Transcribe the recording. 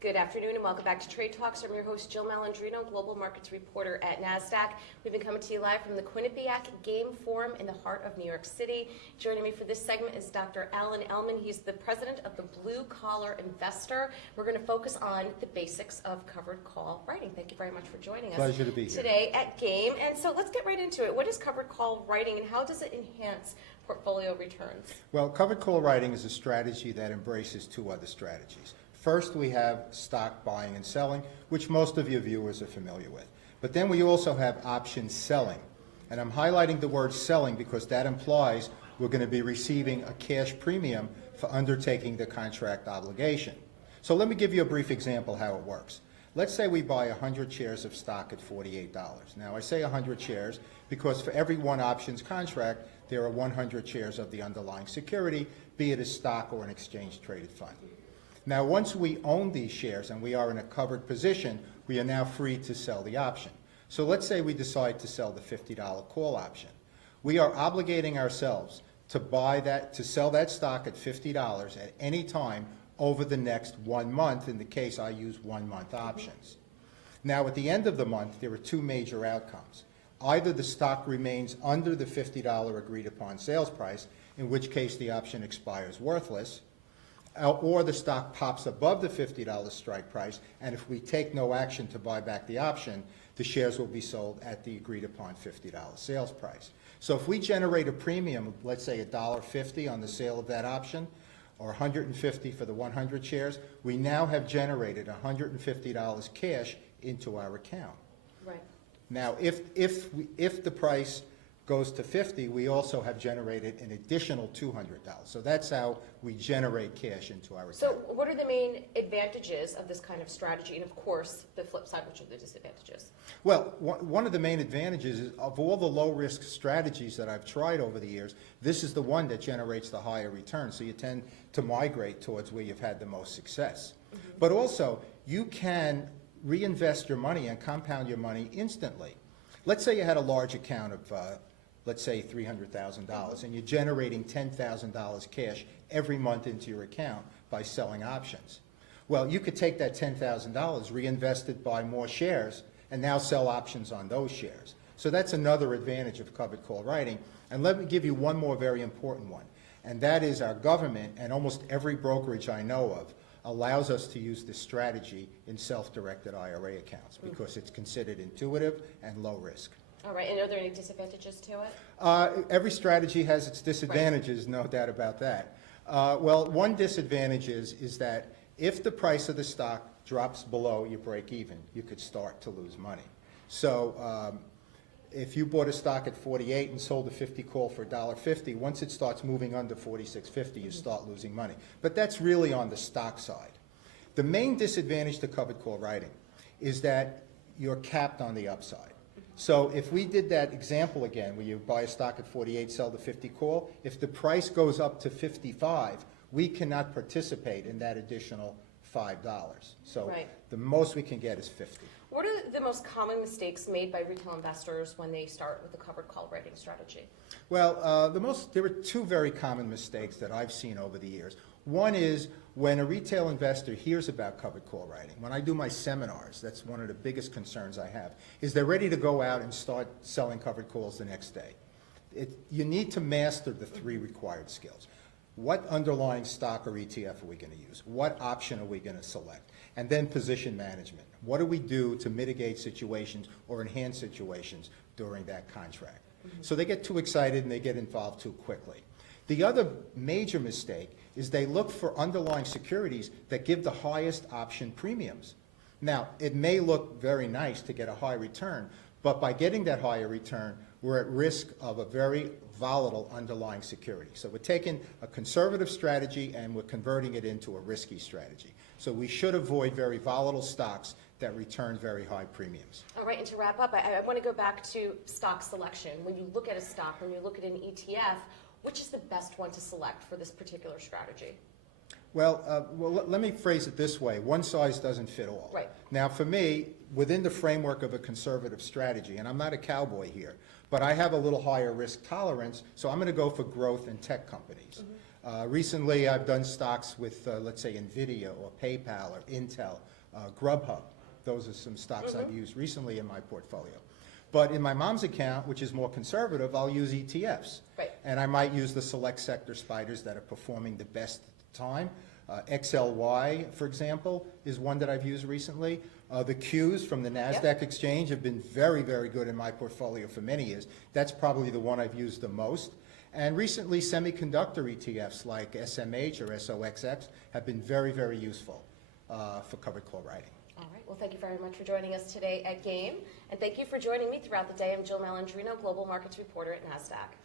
Good afternoon and welcome back to Trade Talks. I'm your host, Jill Malandrino, Global Markets Reporter at Nasdaq. We've been coming to you live from the Quinnipiac G.A.M.E Forum in the heart of New York City. Joining me for this segment is Dr. Ellman. He's the president of the Blue Collar Investor. We're going to focus on the basics of covered call writing. Thank you very much for joining us. Pleasure to be here. Today at G.A.M.E. And so let's get right into it. What is covered call writing and how does it enhance portfolio returns? Well, covered call writing is a strategy that embraces two other strategies. First, we have stock buying and selling, which most of your viewers are familiar with. But then we also have option selling. And I'm highlighting the word selling because that implies we're going to be receiving a cash premium for undertaking the contract obligation. So let me give you a brief example how it works. Let's say we buy 100 shares of stock at $48. Now, I say 100 shares because for every one options contract, there are 100 shares of the underlying security, be it a stock or an exchange-traded fund. Now, once we own these shares and we are in a covered position, we are now free to sell the option. So let's say we decide to sell the $50 call option. We are obligating ourselves to sell that stock at $50 at any time over the next 1 month. In the case, I use 1 month options. Now, at the end of the month, there are two major outcomes. Either the stock remains under the $50 agreed upon sales price, in which case the option expires worthless, or the stock pops above the $50 strike price, and if we take no action to buy back the option, the shares will be sold at the agreed upon $50 sales price. So if we generate a premium, let's say $1.50 on the sale of that option, or $150 for the 100 shares, we now have generated $150 cash into our account. Right. Now, if the price goes to 50, we also have generated an additional $200. So that's how we generate cash into our account. So what are the main advantages of this kind of strategy? And of course, the flip side, which are the disadvantages? Well, one of the main advantages is of all the low-risk strategies that I've tried over the years, this is the one that generates the higher return. So you tend to migrate towards where you've had the most success. Mm-hmm. But also, you can reinvest your money and compound your money instantly. Let's say you had a large account of let's say $300,000, and you're generating $10,000 cash every month into your account by selling options. Well, you could take that $10,000, reinvest it, buy more shares, and now sell options on those shares. So that's another advantage of covered call writing. And let me give you one more very important one, and that is our government and almost every brokerage I know of allows us to use this strategy in self-directed IRA accounts because it's considered intuitive and low risk. All right, and are there any disadvantages to it? Every strategy has its disadvantages, right. No doubt about that. Well, one disadvantage is that if the price of the stock drops below your break even, you could start to lose money. So if you bought a stock at 48 and sold a 50 call for $1.50, once it starts moving under 46.50, you start losing money. But that's really on the stock side. The main disadvantage to covered call writing is that you're capped on the upside. So if we did that example again, where you buy a stock at 48, sell the 50 call, if the price goes up to 55, we cannot participate in that additional $5. So right. The most we can get is 50. What are the most common mistakes made by retail investors when they start with the covered call writing strategy? Well, there are two very common mistakes that I've seen over the years. One is when a retail investor hears about covered call writing. When I do my seminars, that's one of the biggest concerns I have, is they're ready to go out and start selling covered calls the next day. You need to master the three required skills. What underlying stock or ETF are we going to use? What option are we going to select? And then position management. What do we do to mitigate situations or enhance situations during that contract? Mm-hmm. So they get too excited and they get involved too quickly. The other major mistake is they look for underlying securities that give the highest option premiums. Now, it may look very nice to get a high return, but by getting that higher return, we're at risk of a very volatile underlying security. So we're taking a conservative strategy and we're converting it into a risky strategy. So we should avoid very volatile stocks that return very high premiums. All right, and to wrap up, I want to go back to stock selection. When you look at a stock, when you look at an ETF, which is the best one to select for this particular strategy? Well, let me phrase it this way. One size doesn't fit all. Right. Now, for me, within the framework of a conservative strategy, and I'm not a cowboy here, but I have a little higher risk tolerance, so I'm going to go for growth in tech companies. Recently, I've done stocks with, let's say, NVIDIA or PayPal or Intel, Grubhub. Those are some stocks I've used recently in my portfolio. But in my mom's account, which is more conservative, I'll use ETFs. Right. And I might use the select sector spiders that are performing the best at the time. XLY, for example, is one that I've used recently. The Qs from the Nasdaq exchange have been very, very good in my portfolio for many years. That's probably the one I've used the most. And recently, semiconductor ETFs like SMH or SOXX have been very, very useful for covered call writing. All right. Well, thank you very much for joining us today at G.A.M.E. And thank you for joining me throughout the day. I'm Jill Malandrino, Global Markets Reporter at Nasdaq.